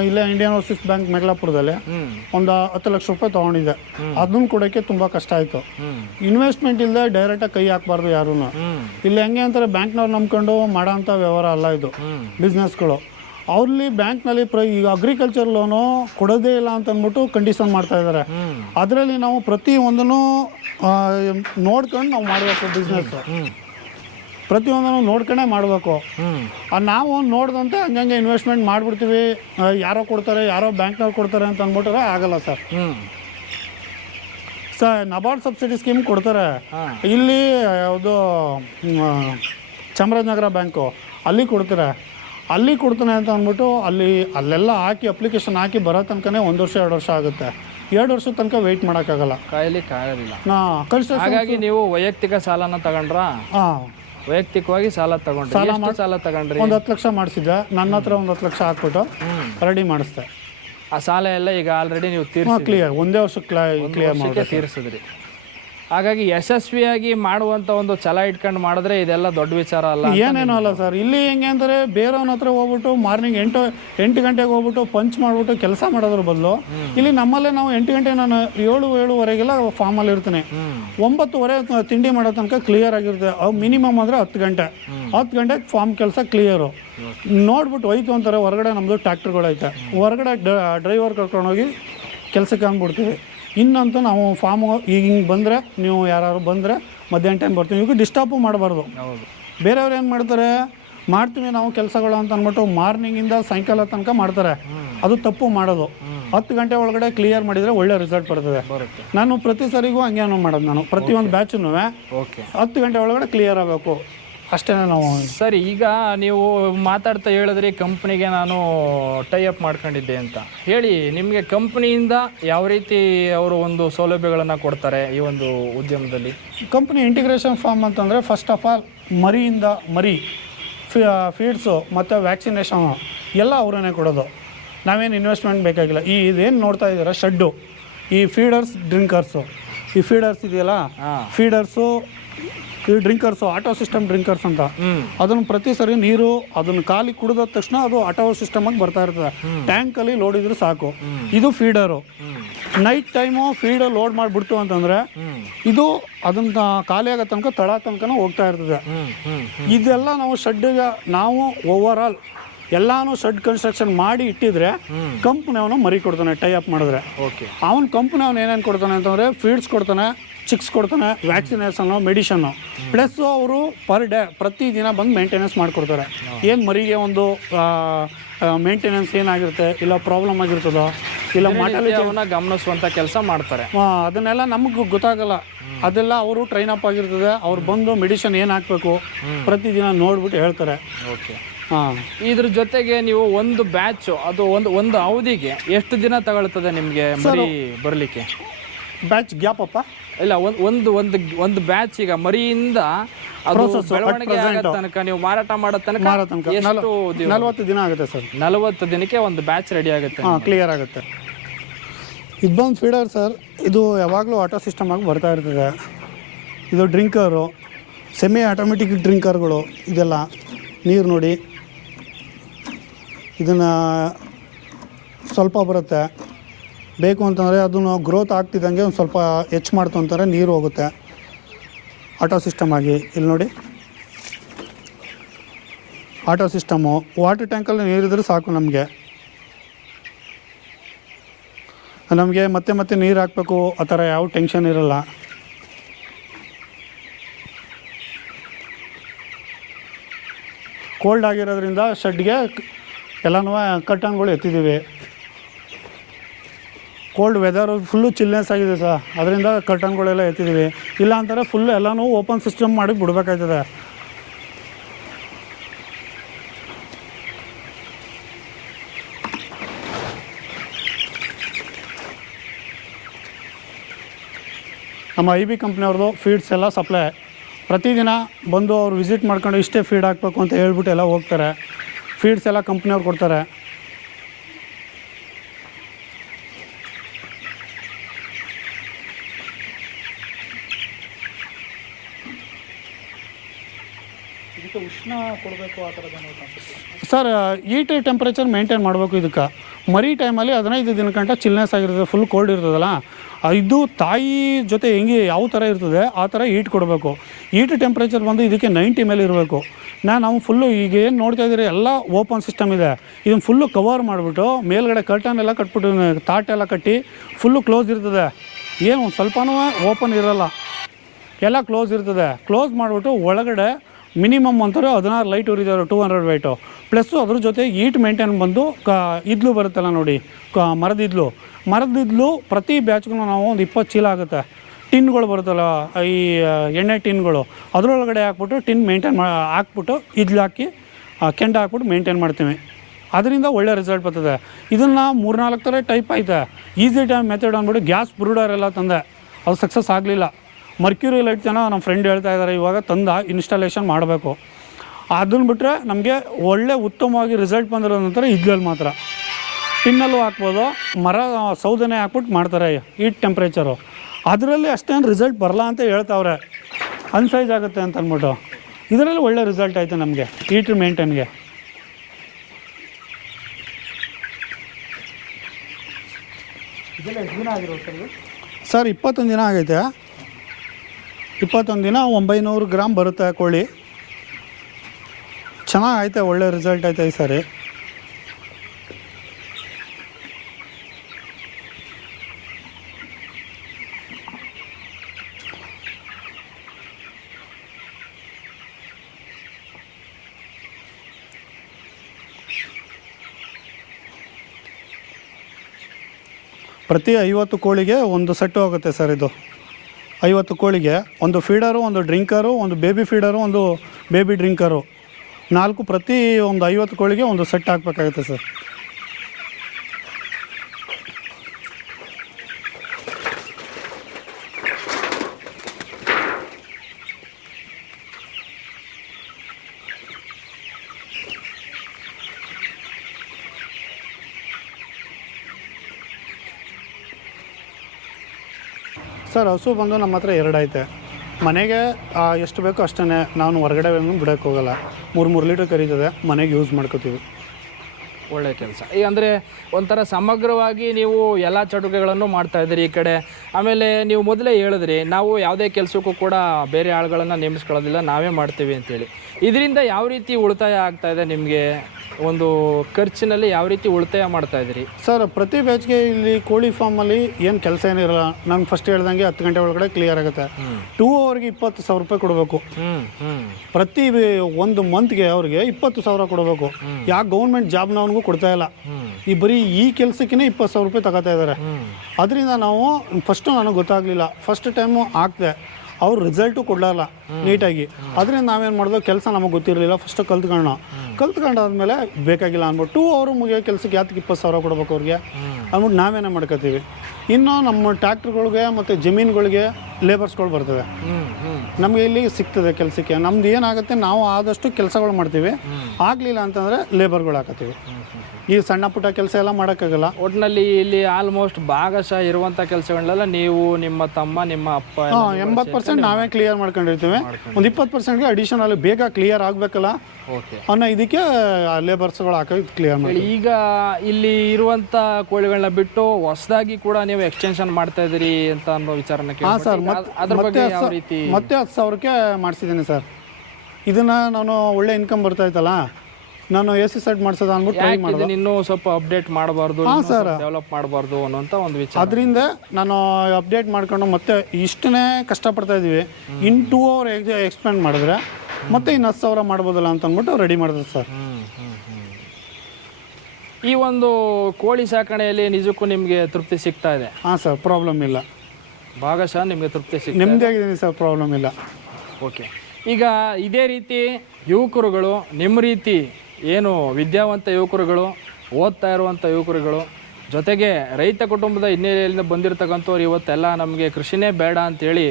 ಇಲ್ಲೇ ಇಂಡಿಯನ್ ಓವರ್ಸೀಸ್ ಬ್ಯಾಂಕ್ ಮೆಗ್ಲಾಪುರದಲ್ಲಿ ಒಂದು 10 ಲಕ್ಷ ರೂಪಾಯಿ ತೊಗೊಂಡಿದ್ದೆ. ಅದನ್ನು ಕೊಡೋಕ್ಕೆ ತುಂಬ ಕಷ್ಟ ಆಯಿತು. ಇನ್ವೆಸ್ಟ್ಮೆಂಟ್ ಇಲ್ಲದೆ ಡೈರೆಕ್ಟಾಗಿ ಕೈ ಹಾಕಬಾರ್ದು ಯಾರೂ. ಇಲ್ಲಿ ಹೆಂಗೆ ಅಂತಾರೆ, ಬ್ಯಾಂಕ್ನವ್ರು ನಂಬ್ಕೊಂಡು ಮಾಡೋ ಅಂಥ ವ್ಯವಹಾರ ಅಲ್ಲ ಇದು. ಬಿಸ್ನೆಸ್ಗಳು ಅವ್ರಲ್ಲಿ ಬ್ಯಾಂಕ್ನಲ್ಲಿ ಈಗ ಅಗ್ರಿಕಲ್ಚರ್ ಲೋನು ಕೊಡೋದೇ ಇಲ್ಲ ಅಂತ ಅಂದ್ಬಿಟ್ಟು ಕಂಡೀಷನ್ ಮಾಡ್ತಾ ಇದ್ದಾರೆ. ಅದರಲ್ಲಿ ನಾವು ಪ್ರತಿಯೊಂದನ್ನು ನೋಡ್ಕೊಂಡು ನಾವು ಮಾಡಬೇಕು. ಬಿಸ್ನೆಸ್ ಪ್ರತಿಯೊಂದನ್ನು ನೋಡ್ಕೊಂಡೇ ಮಾಡಬೇಕು. ನಾವು ನೋಡ್ದಂತೆ ಹಂಗೆ ಇನ್ವೆಸ್ಟ್ಮೆಂಟ್ ಮಾಡಿಬಿಡ್ತೀವಿ. ಯಾರೋ ಕೊಡ್ತಾರೆ, ಯಾರೋ ಬ್ಯಾಂಕ್ನವ್ರು ಕೊಡ್ತಾರೆ ಅಂತ ಅಂದ್ಬಿಟ್ರೆ ಆಗಲ್ಲ ಸರ್. ನಬಾರ್ಡ್ ಸಬ್ಸಿಡಿ ಸ್ಕೀಮ್ ಕೊಡ್ತಾರೆ. ಇಲ್ಲಿ ಯಾವುದು ಚಾಮರಾಜನಗರ ಬ್ಯಾಂಕು ಅಲ್ಲಿ ಕೊಡ್ತಾರೆ. ಅಲ್ಲಿ ಕೊಡ್ತಾನೆ ಅಂತ ಅಂದ್ಬಿಟ್ಟು ಅಲ್ಲೆಲ್ಲ ಹಾಕಿ ಅಪ್ಲಿಕೇಶನ್ ಹಾಕಿ ಬರೋ ತನಕನೇ 1 ವರ್ಷ 2 ವರ್ಷ ಆಗುತ್ತೆ. 2 ವರ್ಷದ ತನಕ ವೆಯ್ಟ್ ಮಾಡೋಕ್ಕಾಗಲ್ಲ, ಕಾಯಲಿಕ್ಕಾಗೋದಿಲ್ಲ. ಹಾಗಾಗಿ ನೀವು ವೈಯಕ್ತಿಕ ಸಾಲನ ತಗೊಂಡ್ರಾ? ವೈಯಕ್ತಿಕವಾಗಿ ಸಾಲ ತಗೊಂಡ್ರಿ? ಸಾಲ ತಗೊಂಡ್ರಿ? ಒಂದು 10 ಲಕ್ಷ ಮಾಡಿಸಿದ್ದೆ. ನನ್ನ ಹತ್ರ ಒಂದು 10 ಲಕ್ಷ ಹಾಕ್ಬಿಟ್ಟು ರೆಡಿ ಮಾಡಿಸ್ದೆ. ಆ ಸಾಲ ಎಲ್ಲ ಈಗ ಆಲ್ರೆಡಿ ನೀವು ಕ್ಲಿಯರ್, ಒಂದೇ ವರ್ಷಕ್ಕೆ ಕ್ಲಿಯರ್ ಮಾಡಿ ತೀರಿಸಿದ್ರಿ. ಹಾಗಾಗಿ ಯಶಸ್ವಿಯಾಗಿ ಮಾಡುವಂಥ ಒಂದು ಛಲ ಇಟ್ಕೊಂಡು ಮಾಡಿದ್ರೆ ಇದೆಲ್ಲ ದೊಡ್ಡ ವಿಚಾರ ಅಲ್ಲ. ಏನೇನೋ ಅಲ್ಲ ಸರ್. ಇಲ್ಲಿ ಹೆಂಗೆ ಅಂದರೆ ಬೇರೆಯವನ ಹತ್ರ ಹೋಗ್ಬಿಟ್ಟು ಮಾರ್ನಿಂಗ್ 8 ಗಂಟೆಗೆ ಹೋಗ್ಬಿಟ್ಟು ಪಂಚ್ ಮಾಡಿಬಿಟ್ಟು ಕೆಲಸ ಮಾಡೋದ್ರ ಬದಲು ಇಲ್ಲಿ ನಮ್ಮಲ್ಲೇ ನಾವು 8 ಗಂಟೆ, ನಾನು 7-7:30ಗೆಲ್ಲ ಫಾರ್ಮಲ್ಲಿ ಇರ್ತೀನಿ. 9:30 ತಿಂಡಿ ಮಾಡೋ ತನಕ ಕ್ಲಿಯರ್ ಆಗಿರುತ್ತೆ. ಮಿನಿಮಮ್ ಅಂದರೆ 10 ಗಂಟೆ. 10 ಗಂಟೆಗೆ ಫಾರ್ಮ್ ಕೆಲಸ ಕ್ಲಿಯರು ನೋಡ್ಬಿಟ್ಟು ಹೋಯ್ತು ಅಂತಾರೆ. ಹೊರಗಡೆ ನಮ್ಮದು ಟ್ಯಾಕ್ಟ್ರುಗಳೈತೆ, ಹೊರಗಡೆ ಡ್ರೈವರ್ ಕರ್ಕೊಂಡೋಗಿ ಕೆಲಸಕ್ಕೆ ಅಂದ್ಬಿಡ್ತೀವಿ. ಇನ್ನಂತೂ ನಾವು ಫಾರ್ಮ್ ಈಗ ಹಿಂಗೆ ಬಂದರೆ, ನೀವು ಯಾರು ಬಂದರೆ ಮಧ್ಯಾಹ್ನ ಟೈಮ್ ಬರ್ತೀವಿ. ಈಗ ಡಿಸ್ಟರ್ಬು ಮಾಡಬಾರ್ದು. ಬೇರೆಯವ್ರು ಏನು ಮಾಡ್ತಾರೆ, ಮಾಡ್ತೀವಿ ನಾವು ಕೆಲಸಗಳು ಅಂತ ಅಂದ್ಬಿಟ್ಟು ಮಾರ್ನಿಂಗಿಂದ ಸಾಯಂಕಾಲ ತನಕ ಮಾಡ್ತಾರೆ. ಅದು ತಪ್ಪು ಮಾಡೋದು. 10 ಗಂಟೆ ಒಳಗಡೆ ಕ್ಲಿಯರ್ ಮಾಡಿದರೆ ಒಳ್ಳೆ ರಿಸಲ್ಟ್ ಬರ್ತದೆ. ನಾನು ಪ್ರತಿ ಸರಿಗೂ ಹಂಗೇನೋ ಮಾಡೋದು. ನಾನು ಪ್ರತಿಯೊಂದು ಬ್ಯಾಚನ್ನು 10 ಗಂಟೆ ಒಳಗಡೆ ಕ್ಲಿಯರ್ ಆಗಬೇಕು. ಅಷ್ಟೇ ನಾವು. ಸರಿ, ಈಗ ನೀವು ಮಾತಾಡ್ತಾ ಹೇಳಿದ್ರಿ ಕಂಪ್ನಿಗೆ ನಾನು ಟೈ ಅಪ್ ಮಾಡ್ಕೊಂಡಿದ್ದೆ ಅಂತ ಹೇಳಿ. ನಿಮಗೆ ಕಂಪ್ನಿಯಿಂದ ಯಾವ ರೀತಿ ಅವರು ಒಂದು ಸೌಲಭ್ಯಗಳನ್ನು ಕೊಡ್ತಾರೆ ಈ ಒಂದು ಉದ್ಯಮದಲ್ಲಿ? ಕಂಪ್ನಿ ಇಂಟಿಗ್ರೇಷನ್ ಫಾರ್ಮ್ ಅಂತಂದರೆ ಫಸ್ಟ್ ಆಫ್ ಆಲ್ ಮರಿ ಫೀಡ್ಸು ಮತ್ತು ವ್ಯಾಕ್ಸಿನೇಷನು ಎಲ್ಲ ಅವರೇ ಕೊಡೋದು. ನಾವೇನು ಇನ್ವೆಸ್ಟ್ಮೆಂಟ್ ಬೇಕಾಗಿಲ್ಲ. ಇದೇನು ನೋಡ್ತಾ ಇದ್ದೀರಾ ಶೆಡ್ಡು, ಈ ಫೀಡರ್ಸ್ ಡ್ರಿಂಕರ್ಸು, ಈ ಫೀಡರ್ಸ್ ಇದೆಯಲ್ಲ, ಫೀಡರ್ಸು ಈ ಡ್ರಿಂಕರ್ಸು ಆಟೋ ಸಿಸ್ಟಮ್ ಡ್ರಿಂಕರ್ಸ್ ಅಂತ, ಅದನ್ನು ಪ್ರತಿ ಸರಿ ನೀರು ಅದನ್ನು ಖಾಲಿ ಕುಡಿದ ತಕ್ಷಣ ಅದು ಆಟೋ ಸಿಸ್ಟಮಾಗಿ ಬರ್ತಾ ಇರ್ತದೆ. ಟ್ಯಾಂಕಲ್ಲಿ ಲೋಡ್ ಇದ್ರೆ ಸಾಕು. ಇದು feeder. Night time feed load ಮಾಡಿಬಿಡ್ತು ಅಂತಂದರೆ ಇದು ಅದನ್ನ ಖಾಲಿ ಆಗೋ ತನಕ ತನಕನೂ ಹೋಗ್ತಾ ಇರ್ತದೆ. ಇದೆಲ್ಲ ನಾವು ಶೆಡ್ಡಿಗೆ ನಾವು ಓವರ್ ಆಲ್ ಎಲ್ಲಾನು ಶೆಡ್ ಕನ್ಸ್ಟ್ರಕ್ಷನ್ ಮಾಡಿ ಇಟ್ಟಿದ್ರೆ ಕಂಪ್ನಿ ಅವನು ಮರಿ ಕೊಡ್ತಾನೆ ಟೈ ಅಪ್ ಮಾಡಿದ್ರೆ. ಅವನು ಕಂಪ್ನಿ ಅವನು ಏನೇನು ಕೊಡ್ತಾನೆ ಅಂತಂದರೆ ಫೀಡ್ಸ್ ಕೊಡ್ತಾನೆ, ಚಿಕ್ಸ್ ಕೊಡ್ತಾನೆ, ವ್ಯಾಕ್ಸಿನೇಷನ್ನು, ಮೆಡಿಷನ್ನು, ಪ್ಲಸ್ಸು ಅವರು ಪರ್ ಡೇ ಪ್ರತಿದಿನ ಬಂದು ಮೇಂಟೆನೆನ್ಸ್ ಮಾಡಿಕೊಡ್ತಾರೆ. ಏನು ಮರಿಗೆ ಒಂದು ಮೇಂಟೆನೆನ್ಸ್ ಏನಾಗಿರುತ್ತೆ, ಇಲ್ಲ ಪ್ರಾಬ್ಲಮ್ ಆಗಿರ್ತದೋ, ಇಲ್ಲ ಮಾರ್ಟಾಲಿಟಿಯನ್ನು ಗಮನಿಸುವಂಥ ಕೆಲಸ ಮಾಡ್ತಾರೆ. ಅದನ್ನೆಲ್ಲ ನಮಗೆ ಗೊತ್ತಾಗಲ್ಲ. ಅದೆಲ್ಲ ಅವರು ಟ್ರೈನ್ ಅಪ್ ಆಗಿರ್ತದೆ. ಅವ್ರು ಬಂದು ಮೆಡಿಷನ್ ಏನು ಹಾಕಬೇಕು ಪ್ರತಿದಿನ ನೋಡ್ಬಿಟ್ಟು ಹೇಳ್ತಾರೆ. ಇದ್ರ ಜೊತೆಗೆ ನೀವು ಒಂದು ಬ್ಯಾಚ್ ಅದು ಒಂದು ಅವಧಿಗೆ ಎಷ್ಟು ದಿನ ತಗೊಳ್ತದೆ ನಿಮಗೆ ಮರಿ ಬರಲಿಕ್ಕೆ? ಬ್ಯಾಚ್ ಗ್ಯಾಪ್ ಅಪ್ಪ ಇಲ್ಲ, ಒಂದು ಬ್ಯಾಚ್ ಈಗ ಮರಿಯಿಂದ ಅದು ಬೆಳವಣಿಗೆ ಆಗೋ ತನಕ ನೀವು ಮಾರಾಟ ಮಾಡೋ ತನಕ ಎಷ್ಟು 40 ದಿನ ಆಗುತ್ತೆ ಸರ್. 40 ದಿನಕ್ಕೆ ಒಂದು ಬ್ಯಾಚ್ ರೆಡಿ ಆಗುತ್ತೆ, ಕ್ಲಿಯರ್ ಆಗುತ್ತೆ. ಇದೊಂದು ಫೀಡರ್ ಸರ್. ಇದು ಯಾವಾಗಲೂ ಆಟೋ ಸಿಸ್ಟಮ್ ಆಗಿ ಬರ್ತಾ ಇರ್ತದೆ. ಇದು ಡ್ರಿಂಕರು, ಸೆಮಿ ಆಟೋಮೆಟಿಕ್ ಡ್ರಿಂಕರ್ಗಳು. ಇದೆಲ್ಲ ನೀರು ನೋಡಿ, ಇದನ್ನು ಸ್ವಲ್ಪ ಬರುತ್ತೆ. ಬೇಕು ಅಂತಂದರೆ ಅದನ್ನು ಗ್ರೋತ್ ಆಗ್ತಿದ್ದಂಗೆ ಒಂದು ಸ್ವಲ್ಪ ಹೆಚ್ಚು ಮಾಡ್ತು ಅಂತಾರೆ, ನೀರು ಹೋಗುತ್ತೆ ಆಟೋ ಸಿಸ್ಟಮ್ ಆಗಿ. ಇಲ್ಲಿ ನೋಡಿ ಆಟೋ ಸಿಸ್ಟಮು. ವಾಟರ್ ಟ್ಯಾಂಕಲ್ಲಿ ನೀರಿದ್ರೆ ಸಾಕು ನಮಗೆ ಮತ್ತೆ ನೀರು ಹಾಕಬೇಕು ಆ ಥರ ಯಾವ ಟೆನ್ಷನ್ ಇರಲ್ಲ. ಕೋಲ್ಡ್ ಆಗಿರೋದ್ರಿಂದ ಶೆಡ್ಗೆ ಎಲ್ಲನೂ ಕರ್ಟನ್ಗಳು ಎತ್ತಿದ್ದೀವಿ. ಕೋಲ್ಡ್ ವೆದರು ಫುಲ್ಲು ಚಿಲ್ನೆಸ್ ಆಗಿದೆ ಸರ್, ಅದರಿಂದ ಕರ್ಟನ್ಗಳೆಲ್ಲ ಎತ್ತಿದ್ದೀವಿ. ಇಲ್ಲ ಅಂತಾರೆ ಫುಲ್ಲು ಎಲ್ಲನೂ ಓಪನ್ ಸಿಸ್ಟಮ್ ಮಾಡಿ ಬಿಡಬೇಕಾಯ್ತದೆ. ನಮ್ಮ IB ಕಂಪ್ನಿಯವ್ರದ್ದು ಫೀಡ್ಸ್ ಎಲ್ಲ ಸಪ್ಲೈ ಪ್ರತಿದಿನ ಬಂದು ಅವ್ರು ವಿಸಿಟ್ ಮಾಡ್ಕೊಂಡು ಇಷ್ಟೇ ಫೀಡ್ ಹಾಕಬೇಕು ಅಂತ ಹೇಳ್ಬಿಟ್ಟು ಎಲ್ಲ ಹೋಗ್ತಾರೆ. ಫೀಡ್ಸ್ ಎಲ್ಲ ಕಂಪ್ನಿಯವ್ರು ಕೊಡ್ತಾರೆ. ಇದಕ್ಕೆ ಉಷ್ಣ ಕೊಡಬೇಕು ಆ ಥರದ್ದು ಸರ್. ಹೀಟ್ ಟೆಂಪ್ರೇಚರ್ ಮೇಂಟೈನ್ ಮಾಡಬೇಕು. ಇದಕ್ಕೆ ಮರಿ ಟೈಮಲ್ಲಿ 15 ದಿನಕ್ಕಂಟ ಚಿಲ್ನೆಸ್ ಆಗಿರ್ತದೆ, ಫುಲ್ ಕೋಲ್ಡ್ ಇರ್ತದಲ್ಲ. ಇದು ತಾಯಿ ಜೊತೆ ಹೆಂಗೆ ಯಾವ ಥರ ಇರ್ತದೆ ಆ ಥರ ಹೀಟ್ ಕೊಡಬೇಕು. ಹೀಟ್ ಟೆಂಪ್ರೇಚರ್ ಬಂದು ಇದಕ್ಕೆ 90 ಮೇಲೆ ಇರಬೇಕು. ನಾವು ಫುಲ್ಲು ಈಗ ಏನು ನೋಡ್ತಾ ಇದ್ದೀರಿ ಎಲ್ಲ ಓಪನ್ ಸಿಸ್ಟಮ್ ಇದೆ. ಇದನ್ನು ಫುಲ್ಲು ಕವರ್ ಮಾಡಿಬಿಟ್ಟು ಮೇಲ್ಗಡೆ ಕರ್ಟನ್ ಎಲ್ಲ ಕಟ್ಬಿಟ್ಟು ತಾಟೆಲ್ಲ ಕಟ್ಟಿ ಫುಲ್ಲು ಕ್ಲೋಸ್ ಇರ್ತದೆ. ಏನು ಒಂದು ಸ್ವಲ್ಪನೂ ಓಪನ್ ಇರೋಲ್ಲ, ಎಲ್ಲ ಕ್ಲೋಸ್ ಇರ್ತದೆ. ಕ್ಲೋಸ್ ಮಾಡಿಬಿಟ್ಟು ಒಳಗಡೆ ಮಿನಿಮಮ್ ಅಂತಾರೆ 16 ಲೈಟ್ ಉರಿದಾರೆ 200 ವೈಟು. ಪ್ಲಸ್ಸು ಅದ್ರ ಜೊತೆ ಹೀಟ್ ಮೇಂಟೈನ್ ಬಂದು ಇದ್ಲು ಬರುತ್ತಲ್ಲ ನೋಡಿ, ಮರದಿದ್ಲು ಪ್ರತಿ ಬ್ಯಾಚ್ಗೂ ನಾವು ಒಂದು 20 ಚೀಲ ಆಗುತ್ತೆ. ಟಿನ್ಗಳು ಬರುತ್ತಲ್ಲ, ಈ ಎಣ್ಣೆ ಟಿನ್ಗಳು, ಅದರೊಳಗಡೆ ಹಾಕ್ಬಿಟ್ಟು ಟಿನ್ ಮೇಂಟೈನ್ ಹಾಕ್ಬಿಟ್ಟು ಇದ್ಲು ಹಾಕಿ ಕೆಂಡ ಹಾಕ್ಬಿಟ್ಟು ಮೇಂಟೈನ್ ಮಾಡ್ತೀವಿ. ಅದರಿಂದ ಒಳ್ಳೆ ರಿಸಲ್ಟ್ ಬರ್ತದೆ. ಇದನ್ನು 3-4 ಥರ ಟೈಪ್ ಐತೆ. ಈಸಿ ಟೈಮ್ ಮೆಥಡ್ ಅಂದ್ಬಿಟ್ಟು ಗ್ಯಾಸ್ ಬ್ರೂಡರ್ ಎಲ್ಲ ತಂದೆ, ಅದು ಸಕ್ಸಸ್ ಆಗಲಿಲ್ಲ. ಮರ್ಕ್ಯೂರಿ ಲೈಟ್ ಜನ ನಮ್ಮ ಫ್ರೆಂಡ್ ಹೇಳ್ತಾ ಇದ್ದಾರೆ ಇವಾಗ ಇನ್ಸ್ಟಾಲೇಷನ್ ಮಾಡಬೇಕು. ಅದನ್ನು ಬಿಟ್ಟರೆ ನಮಗೆ ಒಳ್ಳೆ ಉತ್ತಮವಾಗಿ ರಿಸಲ್ಟ್ ಬಂದಿರೋ ನಂತರ ಇದ್ಲಲ್ಲಿ ಮಾತ್ರ. ಟಿನ್ನಲ್ಲೂ ಹಾಕ್ಬೋದು, ಸೌದೆನೇ ಹಾಕ್ಬಿಟ್ಟು ಮಾಡ್ತಾರೆ ಹೀಟ್ ಟೆಂಪ್ರೇಚರು. ಅದರಲ್ಲಿ ಅಷ್ಟೇನು ರಿಸಲ್ಟ್ ಬರಲ್ಲ ಅಂತ ಹೇಳ್ತಾವ್ರೆ, ಅನ್ಸೈಜ್ ಆಗುತ್ತೆ ಅಂತ ಅಂದ್ಬಿಟ್ಟು. ಇದರಲ್ಲಿ ಒಳ್ಳೆ ರಿಸಲ್ಟ್ ಆಯಿತು ನಮಗೆ ಹೀಟ್ ಮೇಂಟೈನ್ಗೆ. ಸರ್ 21 ದಿನ ಆಗೈತೆ. 21 ದಿನ 900 ಗ್ರಾಮ್ ಬರುತ್ತೆ ಕೋಳಿ. ಚೆನ್ನಾಗೈತೆ, ಒಳ್ಳೆ ರಿಸಲ್ಟ್ ಐತೆ ಈ ಸಾರಿ. ಪ್ರತಿ 50 ಕೋಳಿಗೆ ಒಂದು ಸೆಟ್ಟು ಹೋಗುತ್ತೆ ಸರ್ ಇದು. 50 ಕೋಳಿಗೆ ಒಂದು ಫೀಡರು, ಒಂದು ಡ್ರಿಂಕರು, ಒಂದು ಬೇಬಿ ಫೀಡರು, ಒಂದು ಬೇಬಿ ಡ್ರಿಂಕರು, 4 ಪ್ರತಿ ಒಂದು 50 ಕೋಳಿಗೆ ಒಂದು ಸೆಟ್ ಹಾಕಬೇಕಾಗುತ್ತೆ ಸರ್. ಸರ್ ಹಸು ಬಂದು ನಮ್ಮ ಹತ್ರ 2 ಐತೆ. ಮನೆಗೆ ಎಷ್ಟು ಬೇಕೋ ಅಷ್ಟೇ, ನಾನು ಹೊರಗಡೆ ಬಿಡೋಕ್ಕೆ ಹೋಗಲ್ಲ. 3 ಲೀಟ್ರ್ ಕರೀತದೆ, ಮನೆಗೆ ಯೂಸ್ ಮಾಡ್ಕೋತೀವಿ. ಒಳ್ಳೆಯ ಕೆಲಸ. ಈಗ ಅಂದರೆ ಒಂಥರ ಸಮಗ್ರವಾಗಿ ನೀವು ಎಲ್ಲ ಚಟುವಟಿಕೆಗಳನ್ನು ಮಾಡ್ತಾಯಿದ್ದೀರಿ ಈ ಕಡೆ. ಆಮೇಲೆ ನೀವು ಮೊದಲೇ ಹೇಳಿದ್ರಿ, ನಾವು ಯಾವುದೇ ಕೆಲಸಕ್ಕೂ ಕೂಡ ಬೇರೆ ಆಳುಗಳನ್ನು ನೇಮಿಸ್ಕೊಳ್ಳೋದಿಲ್ಲ, ನಾವೇ ಮಾಡ್ತೀವಿ ಅಂತೇಳಿ. ಇದರಿಂದ ಯಾವ ರೀತಿ ಉಳಿತಾಯ ಆಗ್ತಾಯಿದೆ ನಿಮಗೆ? ಒಂದು ಖರ್ಚಿನಲ್ಲಿ ಯಾವ ರೀತಿ ಉಳಿತಾಯ ಮಾಡ್ತಾಯಿದ್ದೀರಿ? ಸರ್ ಪ್ರತಿ ಬ್ಯಾಚ್ಗೆ ಇಲ್ಲಿ ಕೋಳಿ ಫಾರ್ಮಲ್ಲಿ ಏನು ಕೆಲಸ ಏನಿರಲ್ಲ. ನಾನು ಫಸ್ಟ್ ಹೇಳ್ದಂಗೆ 10 ಗಂಟೆ ಒಳಗಡೆ ಕ್ಲಿಯರ್ ಆಗುತ್ತೆ. 2 ಅವರ್ಗೆ 20,000 ರೂಪಾಯಿ ಕೊಡಬೇಕು. ಪ್ರತಿ 1 ಮಂತ್ಗೆ ಅವ್ರಿಗೆ 20,000 ಕೊಡಬೇಕು. ಯಾಕೆ ಗೌರ್ಮೆಂಟ್ ಜಾಬ್ನವನಿಗೂ ಕೊಡ್ತಾ ಇಲ್ಲ. ಈ ಬರೀ ಈ ಕೆಲಸಕ್ಕೇ 20,000 ರೂಪಾಯಿ ತಗೋತಾ ಇದ್ದಾರೆ. ಅದರಿಂದ ನಾವು ಫಸ್ಟು ನನಗೆ ಗೊತ್ತಾಗಲಿಲ್ಲ. ಫಸ್ಟ್ ಟೈಮು ಹಾಕ್ದೆ, ಅವ್ರು ರಿಸಲ್ಟು ಕೊಡಲ್ಲ ನೀಟಾಗಿ. ಅದರಿಂದ ನಾವೇನು ಮಾಡಿದ್ವು, ಕೆಲಸ ನಮಗೆ ಗೊತ್ತಿರಲಿಲ್ಲ. ಫಸ್ಟು ಕಲ್ತ್ಕೊಂಡಾದ್ಮೇಲೆ ಬೇಕಾಗಿಲ್ಲ ಅಂದ್ಬಿಟ್ಟು 2 ಅವರು ಮುಗಿಯೋ ಕೆಲಸಕ್ಕೆ ಯಾತಕ್ಕೆ 20,000 ಕೊಡ್ಬೇಕು ಅವ್ರಿಗೆ ಅಂದ್ಬಿಟ್ಟು ನಾವೇನೇ ಮಾಡ್ಕೋತೀವಿ. ಇನ್ನು ನಮ್ಮ ಟ್ಯಾಕ್ಟ್ರುಗಳಿಗೆ ಮತ್ತು ಜಮೀನುಗಳಿಗೆ ಲೇಬರ್ಸ್ಗಳು ಬರ್ತದೆ. ನಮಗೆ ಇಲ್ಲಿ ಸಿಗ್ತದೆ ಕೆಲಸಕ್ಕೆ. ನಮ್ದು ಏನಾಗುತ್ತೆ, ನಾವು ಆದಷ್ಟು ಕೆಲಸಗಳು ಮಾಡ್ತೀವಿ. ಆಗಲಿಲ್ಲ ಅಂತಂದರೆ ಲೇಬರ್ಗಳು ಹಾಕತ್ತೀವಿ. ಈ ಸಣ್ಣ ಪುಟ್ಟ ಕೆಲಸ ಎಲ್ಲ ಮಾಡೋಕ್ಕಾಗಲ್ಲ. ಒಟ್ಟಿನಲ್ಲಿ ಇಲ್ಲಿ ಆಲ್ಮೋಸ್ಟ್ ಭಾಗಶಃ ಇರುವಂಥ ಕೆಲಸಗಳನ್ನೆಲ್ಲ ನೀವು, ನಿಮ್ಮ ತಮ್ಮ, ನಿಮ್ಮ ಅಪ್ಪ 80% ನಾವೇ ಕ್ಲಿಯರ್ ಮಾಡ್ಕೊಂಡಿರ್ತೀವಿ. ಒಂದು 20%ಗೆ ಅಡಿಷನಲ್ ಬೇಗ ಕ್ಲಿಯರ್ ಆಗಬೇಕಲ್ಲ ಅನ್ನೋ ಇದಕ್ಕೆ ಲೇಬರ್ಸ್ಗಳು ಹಾಕಿ ಕ್ಲಿಯರ್ ಮಾಡಿ. ಈಗ ಇಲ್ಲಿ ಇರುವಂಥ ಕೋಳಿಗಳನ್ನ ಬಿಟ್ಟು ಹೊಸದಾಗಿ ಕೂಡ ನೀವು ಎಕ್ಸ್ಟೆನ್ಷನ್ ಮಾಡ್ತಾ ಇದ್ದೀರಿ ಅಂತ ಅನ್ನೋ ವಿಚಾರನ ಸರ್. ಮತ್ತೆ 10,000ಕ್ಕೆ ಮಾಡಿಸಿದ್ದೀನಿ ಸರ್. ಇದನ್ನು ನಾನು ಒಳ್ಳೆ ಇನ್ಕಮ್ ಬರ್ತಾಯಿತ್ತಲ್ಲ, ನಾನು AC ಸೆಟ್ ಮಾಡಿಸೋದು ಅಂದ್ಬಿಟ್ಟು ಟ್ರೈ ಮಾಡಿದೆ. ಇನ್ನೂ ಸ್ವಲ್ಪ ಅಪ್ಡೇಟ್ ಮಾಡಬಾರ್ದು, ಡೆವಲಪ್ ಮಾಡಬಾರ್ದು ಅನ್ನೋಂಥ ಒಂದು ವಿಚಾರ. ಅದರಿಂದ ನಾನು ಅಪ್ಡೇಟ್ ಮಾಡ್ಕೊಂಡು ಮತ್ತೆ ಇಷ್ಟನ್ನೇ ಕಷ್ಟಪಡ್ತಾ ಇದ್ದೀವಿ. ಇನ್ನು 2 ಅವರ್ ಎಕ್ಸ್ಪೆಂಡ್ ಮಾಡಿದ್ರೆ ಮತ್ತೆ ಇನ್ನು 10,000 ಮಾಡ್ಬೋದಲ್ಲ ಅಂತ ಅಂದ್ಬಿಟ್ಟು ರೆಡಿ ಮಾಡಿದ್ರು ಸರ್. ಈ ಒಂದು ಕೋಳಿ ಸಾಕಣೆಯಲ್ಲಿ ನಿಜಕ್ಕೂ ನಿಮಗೆ ತೃಪ್ತಿ ಸಿಗ್ತಾ ಇದೆ? ಹಾಂ ಸರ್, ಪ್ರಾಬ್ಲಮ್ ಇಲ್ಲ. ಭಾಗಶಃ ನಿಮಗೆ ತೃಪ್ತಿ ಸಿಗ್ತಾ ನೆಮ್ಮದಿಯಾಗಿದ್ದೀನಿ ಸರ್, ಪ್ರಾಬ್ಲಮ್ ಇಲ್ಲ. ಓಕೆ. ಈಗ ಇದೇ ರೀತಿ ಯುವಕರುಗಳು, ನಿಮ್ಮ ರೀತಿ ಏನು ವಿದ್ಯಾವಂತ ಯುವಕರುಗಳು, ಓದ್ತಾ ಇರುವಂಥ ಯುವಕರುಗಳು, ಜೊತೆಗೆ ರೈತ ಕುಟುಂಬದ ಹಿನ್ನೆಲೆಯಿಂದ ಬಂದಿರತಕ್ಕಂಥವ್ರು ಇವತ್ತೆಲ್ಲ ನಮಗೆ ಕೃಷಿನೇ ಬೇಡ ಅಂಥೇಳಿ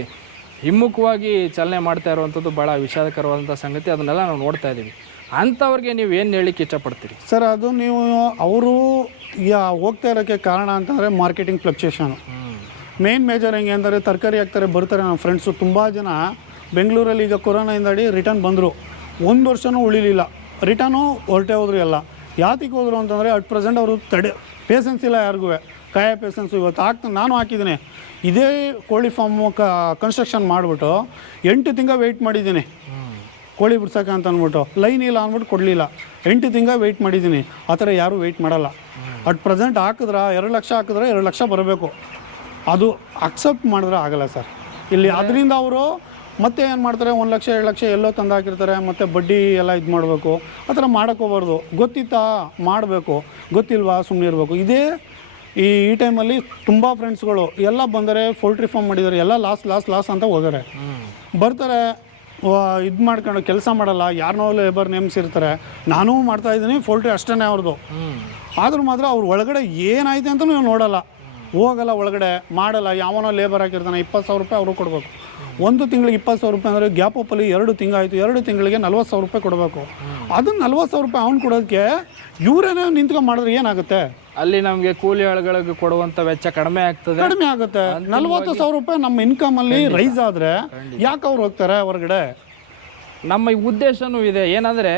ಹಿಮ್ಮುಖವಾಗಿ ಚಾಲನೆ ಮಾಡ್ತಾ ಇರುವಂಥದ್ದು ಭಾಳ ವಿಷಾದಕರವಾದಂಥ ಸಂಗತಿ. ಅದನ್ನೆಲ್ಲ ನಾವು ನೋಡ್ತಾ ಇದ್ದೀವಿ. ಅಂಥವ್ರಿಗೆ ನೀವು ಏನು ಹೇಳಲಿಕ್ಕೆ ಇಷ್ಟಪಡ್ತೀರಿ ಸರ್? ಅದು ನೀವು ಅವರು ಹೋಗ್ತಾ ಇರೋಕ್ಕೆ ಕಾರಣ ಅಂತಂದರೆ ಮಾರ್ಕೆಟಿಂಗ್ ಫ್ಲಕ್ಚುಯೇಷನು ಮೇಜರ್. ಹೆಂಗೆ ಅಂದರೆ ತರಕಾರಿ ಹಾಕ್ತಾರೆ, ಬರ್ತಾರೆ. ನಮ್ಮ ಫ್ರೆಂಡ್ಸು ತುಂಬ ಜನ ಬೆಂಗಳೂರಲ್ಲಿ ಈಗ ಕೊರೋನಾಯಿಂದಾಡಿ ರಿಟರ್ನ್ ಬಂದರು. 1 ವರ್ಷವೂ ಉಳಿಲಿಲ್ಲ, ರಿಟರ್ನು ಹೊರಟೇ ಹೋದ್ರು. ಎಲ್ಲ ಯಾತಿಗೆ ಹೋದ್ರು ಅಂತಂದರೆ ಅಟ್ ಪ್ರೆಸೆಂಟ್ ಅವರು ಪೇಷನ್ಸ್ ಇಲ್ಲ ಯಾರಿಗೂ. ಕಾಯ ಪೇಷನ್ಸು ಇವತ್ತು ನಾನು ಹಾಕಿದ್ದೀನಿ. ಇದೇ ಕೋಳಿ ಫಾರ್ಮು ಕನ್ಸ್ಟ್ರಕ್ಷನ್ ಮಾಡಿಬಿಟ್ಟು 8 ತಿಂಗಳು ವೆಯ್ಟ್ ಮಾಡಿದ್ದೀನಿ ಕೋಳಿ ಬಿಡ್ಸೋಕೆ ಅಂತ ಅಂದ್ಬಿಟ್ಟು. ಲೈನ್ ಇಲ್ಲ ಅಂದ್ಬಿಟ್ಟು ಕೊಡಲಿಲ್ಲ. 8 ತಿಂಗಳು ವೆಯ್ಟ್ ಮಾಡಿದ್ದೀನಿ. ಆ ಥರ ಯಾರೂ ವೆಯ್ಟ್ ಮಾಡಲ್ಲ. ಅಟ್ ಪ್ರೆಸೆಂಟ್ ಹಾಕಿದ್ರೆ 2 ಲಕ್ಷ ಹಾಕಿದ್ರೆ 2 ಲಕ್ಷ ಬರಬೇಕು. ಅದು ಅಕ್ಸೆಪ್ಟ್ ಮಾಡಿದ್ರೆ ಆಗಲ್ಲ ಸರ್ ಇಲ್ಲಿ. ಅದರಿಂದ ಅವರು ಮತ್ತೆ ಏನು ಮಾಡ್ತಾರೆ, 1 ಲಕ್ಷ 2 ಲಕ್ಷ ಎಲ್ಲೋ ತಂದು ಹಾಕಿರ್ತಾರೆ. ಮತ್ತು ಬಡ್ಡಿ ಎಲ್ಲ ಇದು ಮಾಡಬೇಕು. ಆ ಥರ ಮಾಡೋಕ್ಕೋಗ್ಬಾರ್ದು. ಗೊತ್ತಿತ್ತಾ ಮಾಡಬೇಕು, ಗೊತ್ತಿಲ್ವಾ ಸುಮ್ಮನೆ ಇರಬೇಕು. ಇದೇ ಈ ಟೈಮಲ್ಲಿ ತುಂಬ ಫ್ರೆಂಡ್ಸ್ಗಳು ಎಲ್ಲ ಬಂದರೆ ಪೋಲ್ಟ್ರಿ ಫಾರ್ಮ್ ಮಾಡಿದ್ದಾರೆ, ಎಲ್ಲ ಲಾಸ್ ಅಂತ ಹೋಗಾರೆ. ಬರ್ತಾರೆ, ಇದು ಮಾಡ್ಕೊಂಡು ಕೆಲಸ ಮಾಡಲ್ಲ, ಯಾರನ್ನೋ ಲೇಬರ್ ನೇಮಿಸಿರ್ತಾರೆ. ನಾನೂ ಮಾಡ್ತಾಯಿದ್ದೀನಿ ಪೋಲ್ಟ್ರಿ ಅಷ್ಟೇ ಅವ್ರದ್ದು. ಆದರೂ ಮಾತ್ರ ಅವ್ರ ಒಳಗಡೆ ಏನಾಯ್ತು ಅಂತ ನೀವು ನೋಡಲ್ಲ, ಹೋಗಲ್ಲ ಒಳಗಡೆ, ಮಾಡಲ್ಲ. ಯಾವನೋ ಲೇಬರ್ ಹಾಕಿರ್ತಾನೆ, 20,000 ರೂಪಾಯಿ ಅವರು ಕೊಡಬೇಕು. 1 ತಿಂಗಳಿಗೆ 20,000 ರೂಪಾಯಿ ಅಂದರೆ ಗ್ಯಾಪ್ ಅಪ್ಪಲ್ಲಿ 2 ತಿಂಗಳಾಯಿತು. 2 ತಿಂಗಳಿಗೆ 40,000 ರೂಪಾಯಿ ಕೊಡಬೇಕು. ಅದನ್ನು 40,000 ರೂಪಾಯಿ ಅವ್ನು ಕೊಡೋದಕ್ಕೆ ಇವರೇನೇ ನಿಂತ್ಕೊಂಡು ಮಾಡಿದ್ರೆ ಏನಾಗುತ್ತೆ? ಅಲ್ಲಿ ನಮಗೆ ಕೂಲಿ ಆಳುಗಳಿಗೆ ಕೊಡುವಂಥ ವೆಚ್ಚ ಕಡಿಮೆ ಆಗುತ್ತೆ. 40,000 ರೂಪಾಯಿ ನಮ್ಮ ಇನ್ಕಮಲ್ಲಿ ರೈಸ್ ಆದರೆ ಯಾಕೆ ಅವ್ರು ಹೋಗ್ತಾರೆ ಹೊರಗಡೆ? ನಮ್ಮ ಉದ್ದೇಶನೂ ಇದೆ ಏನಂದರೆ,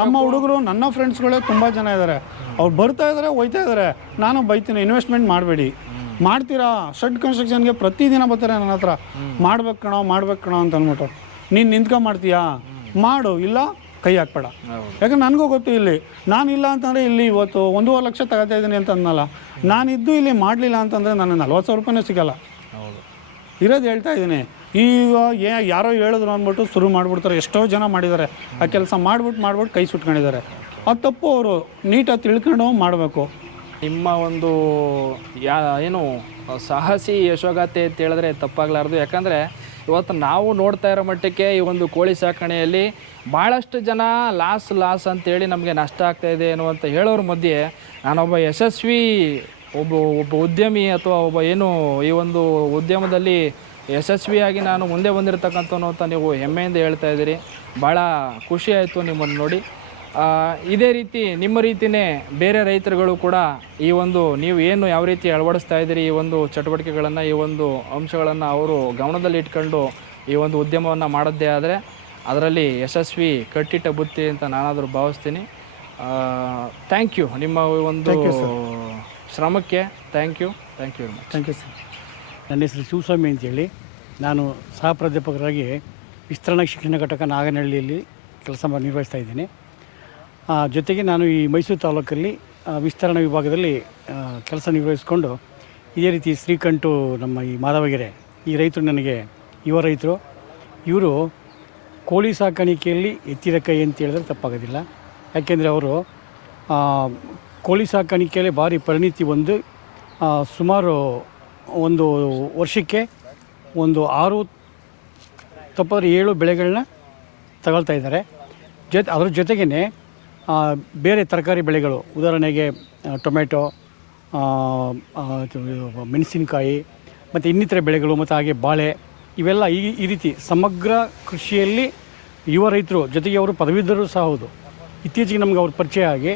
ನಮ್ಮ ಹುಡುಗರು ನನ್ನ ಫ್ರೆಂಡ್ಸ್ಗಳೇ ತುಂಬ ಜನ ಇದ್ದಾರೆ. ಅವ್ರು ಬರ್ತಾ ಇದ್ದಾರೆ, ಹೋಯ್ತಾ ಇದ್ದಾರೆ. ನಾನು ಬೈತೀನಿ, ಇನ್ವೆಸ್ಟ್ಮೆಂಟ್ ಮಾಡಬೇಡಿ. ಮಾಡ್ತೀರಾ? ಶೆಡ್ ಕನ್ಸ್ಟ್ರಕ್ಷನ್ಗೆ ಪ್ರತಿದಿನ ಬರ್ತಾರೆ ನನ್ನ ಹತ್ರ, ಮಾಡ್ಬೇಕು ಕಣೋ ಅಂತ ಅಂದ್ಬಿಟ್ಟು. ನೀನು ನಿಂತ್ಕೊಂಡು ಮಾಡ್ತೀಯಾ? ಮಾಡು, ಇಲ್ಲ ಕೈ ಹಾಕ್ಬೇಡ. ಯಾಕಂದ್ರೆ ನನಗೂ ಗೊತ್ತು, ಇಲ್ಲಿ ನಾನಿಲ್ಲ ಅಂತಂದರೆ ಇಲ್ಲಿ ಇವತ್ತು 1.5 ಲಕ್ಷ ತಗೋತಾ ಇದ್ದೀನಿ ಅಂತ ಅನ್ನಲ್ಲ. ನಾನಿದ್ದು ಇಲ್ಲಿ ಮಾಡಲಿಲ್ಲ ಅಂತಂದರೆ ನನಗೆ 40,000 ರೂಪಾಯಿನೂ ಸಿಗೋಲ್ಲ. ಇರೋದು ಹೇಳ್ತಾ ಇದ್ದೀನಿ. ಈಗ ಯಾರೋ ಹೇಳಿದ್ರು ಅಂದ್ಬಿಟ್ಟು ಶುರು ಮಾಡಿಬಿಡ್ತಾರೆ. ಎಷ್ಟೋ ಜನ ಮಾಡಿದ್ದಾರೆ ಆ ಕೆಲಸ, ಮಾಡ್ಬಿಟ್ಟು ಕೈ ಸುಟ್ಕೊಂಡಿದ್ದಾರೆ. ಅದು ತಪ್ಪು. ಅವರು ನೀಟಾಗಿ ತಿಳ್ಕೊಂಡು ಮಾಡಬೇಕು. ನಿಮ್ಮ ಒಂದು ಏನು ಸಾಹಸಿ ಯಶೋಗಾಥೆ ಅಂತ ಹೇಳಿದ್ರೆ ತಪ್ಪಾಗಲಾರ್ದು. ಯಾಕಂದರೆ ಇವತ್ತು ನಾವು ನೋಡ್ತಾ ಇರೋ ಮಟ್ಟಕ್ಕೆ ಈ ಒಂದು ಕೋಳಿ ಸಾಕಣೆಯಲ್ಲಿ ಭಾಳಷ್ಟು ಜನ ಲಾಸ್ ಅಂತೇಳಿ ನಮಗೆ ನಷ್ಟ ಆಗ್ತಾಯಿದೆ ಅನ್ನುವಂಥ ಹೇಳೋರ ಮಧ್ಯೆ ನಾನೊಬ್ಬ ಯಶಸ್ವಿ ಒಬ್ಬ ಉದ್ಯಮಿ ಅಥವಾ ಒಬ್ಬ ಏನು ಈ ಒಂದು ಉದ್ಯಮದಲ್ಲಿ ಯಶಸ್ವಿಯಾಗಿ ನಾನು ಮುಂದೆ ಬಂದಿರತಕ್ಕಂಥವನು ಅಂತ ನೀವು ಹೆಮ್ಮೆಯಿಂದ ಹೇಳ್ತಾ ಇದ್ದೀರಿ. ಭಾಳ ಖುಷಿ ಆಯಿತು ನಿಮ್ಮನ್ನು ನೋಡಿ. ಇದೇ ರೀತಿ ನಿಮ್ಮ ರೀತಿಯೇ ಬೇರೆ ರೈತರುಗಳು ಕೂಡ ಈ ಒಂದು ನೀವು ಏನು ಯಾವ ರೀತಿ ಅಳವಡಿಸ್ತಾ ಇದ್ದೀರಿ ಈ ಒಂದು ಚಟುವಟಿಕೆಗಳನ್ನು, ಈ ಒಂದು ಅಂಶಗಳನ್ನು ಅವರು ಗಮನದಲ್ಲಿ ಇಟ್ಕೊಂಡು ಈ ಒಂದು ಉದ್ಯಮವನ್ನು ಮಾಡೋದೇ ಆದರೆ ಅದರಲ್ಲಿ ಯಶಸ್ವಿ ಕಟ್ಟಿಟ್ಟ ಬುತ್ತಿ ಅಂತ ನಾನಾದರೂ ಭಾವಿಸ್ತೀನಿ. ಥ್ಯಾಂಕ್ ಯು, ನಿಮ್ಮ ಒಂದು ಶ್ರಮಕ್ಕೆ thank you very much. Thank you sir. ನನ್ನ ಹೆಸರು ಶಿವಸ್ವಾಮಿ ಅಂತೇಳಿ, ನಾನು ಸಹ ಪ್ರಾಧ್ಯಾಪಕರಾಗಿ ವಿಸ್ತರಣಾ ಶಿಕ್ಷಣ ಘಟಕ ನಾಗನಹಳ್ಳಿಯಲ್ಲಿ ಕೆಲಸ ನಿರ್ವಹಿಸ್ತಾ ಇದ್ದೀನಿ. ಜೊತೆಗೆ ನಾನು ಈ ಮೈಸೂರು ತಾಲೂಕಲ್ಲಿ ವಿಸ್ತರಣಾ ವಿಭಾಗದಲ್ಲಿ ಕೆಲಸ ನಿರ್ವಹಿಸ್ಕೊಂಡು ಇದೇ ರೀತಿ ಶ್ರೀಕಂಠು ನಮ್ಮ ಈ ಮಾಧವಗೆರೆ ಈ ರೈತರು ನನಗೆ ಯುವ ರೈತರು. ಇವರು ಕೋಳಿ ಸಾಕಾಣಿಕೆಯಲ್ಲಿ ಎತ್ತಿದ ಕೈ ಅಂತ ಹೇಳಿದ್ರೆ ತಪ್ಪಾಗೋದಿಲ್ಲ. ಯಾಕೆಂದರೆ ಅವರು ಕೋಳಿ ಸಾಕಾಣಿಕೆಯಲ್ಲಿ ಭಾರಿ ಪರಿಣಿತಿ ಹೊಂದಿ ಸುಮಾರು ಒಂದು ವರ್ಷಕ್ಕೆ ಒಂದು 6 ತಪ್ಪಾದ್ರೆ 7 ಬೆಳೆಗಳನ್ನ ತಗೊಳ್ತಾ ಇದ್ದಾರೆ. ಅದರ ಜೊತೆಗೇ ಬೇರೆ ತರಕಾರಿ ಬೆಳೆಗಳು, ಉದಾಹರಣೆಗೆ ಟೊಮೆಟೊ, ಮೆಣಸಿನಕಾಯಿ ಮತ್ತು ಇನ್ನಿತರ ಬೆಳೆಗಳು ಮತ್ತು ಹಾಗೆ ಬಾಳೆ, ಇವೆಲ್ಲ ಈ ರೀತಿ ಸಮಗ್ರ ಕೃಷಿಯಲ್ಲಿ ಯುವ ರೈತರು. ಜೊತೆಗೆ ಅವರು ಪದವೀಧರರು ಸಹ ಹೌದು. ಇತ್ತೀಚೆಗೆ ನಮ್ಗೆ ಅವ್ರ ಪರಿಚಯ ಆಗಿ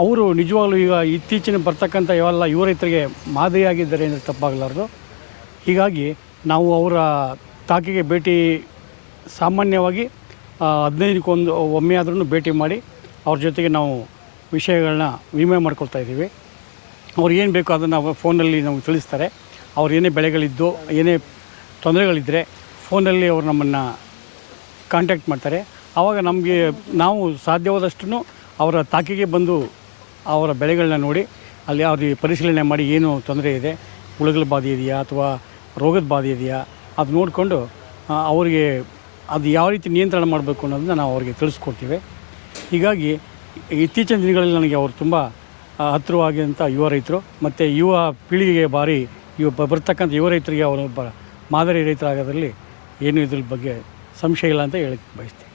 ಅವರು ನಿಜವಾಗ್ಲೂ ಈಗ ಇತ್ತೀಚಿನ ಬರ್ತಕ್ಕಂಥ ಇವೆಲ್ಲ ಯುವ ರೈತರಿಗೆ ಮಾದರಿಯಾಗಿದ್ದಾರೆ ಅಂದರೆ ತಪ್ಪಾಗಲಾರ್ದು. ಹೀಗಾಗಿ ನಾವು ಅವರ ತಾಕಿಗೆ ಭೇಟಿ ಸಾಮಾನ್ಯವಾಗಿ 15 ಒಮ್ಮೆ ಆದ್ರೂ ಭೇಟಿ ಮಾಡಿ ಅವ್ರ ಜೊತೆಗೆ ನಾವು ವಿಷಯಗಳನ್ನ ವಿನಿಮಯ ಮಾಡ್ಕೊಳ್ತಾ ಇದ್ದೀವಿ. ಅವ್ರು ಏನು ಬೇಕೋ ಅದನ್ನು ಫೋನಲ್ಲಿ ನಾವು ತಿಳಿಸ್ತಾರೆ. ಅವ್ರು ಏನೇ ಬೆಳೆಗಳಿದ್ದು ಏನೇ ತೊಂದರೆಗಳಿದ್ದರೆ ಫೋನಲ್ಲಿ ಅವ್ರು ನಮ್ಮನ್ನು ಕಾಂಟ್ಯಾಕ್ಟ್ ಮಾಡ್ತಾರೆ. ಆವಾಗ ನಮಗೆ ನಾವು ಸಾಧ್ಯವಾದಷ್ಟು ಅವರ ತಾಕಿಗೆ ಬಂದು ಅವರ ಬೆಳೆಗಳನ್ನ ನೋಡಿ ಅಲ್ಲಿ ಅವ್ರಿಗೆ ಪರಿಶೀಲನೆ ಮಾಡಿ ಏನು ತೊಂದರೆ ಇದೆ, ಹುಳುಗಳ ಬಾಧೆ ಇದೆಯಾ ಅಥವಾ ರೋಗದ ಬಾಧೆ ಇದೆಯಾ ಅದು ನೋಡಿಕೊಂಡು ಅವರಿಗೆ ಅದು ಯಾವ ರೀತಿ ನಿಯಂತ್ರಣ ಮಾಡಬೇಕು ಅನ್ನೋದನ್ನ ನಾವು ಅವ್ರಿಗೆ ತಿಳಿಸ್ಕೊಡ್ತೀವಿ. ಹೀಗಾಗಿ ಇತ್ತೀಚಿನ ದಿನಗಳಲ್ಲಿ ನನಗೆ ಅವರು ತುಂಬ ಹತ್ತಿರವಾಗಿದ್ದಂಥ ಯುವ ರೈತರು ಮತ್ತು ಯುವ ಪೀಳಿಗೆಗೆ ಭಾರಿ ಬರ್ತಕ್ಕಂಥ ಯುವ ರೈತರಿಗೆ ಅವರೊಬ್ಬ ಮಾದರಿ ರೈತರಾಗೋದ್ರಲ್ಲಿ ಏನೂ ಇದ್ರ ಬಗ್ಗೆ ಸಂಶಯ ಇಲ್ಲ ಅಂತ ಹೇಳಕ್ಕೆ ಬಯಸ್ತೀನಿ.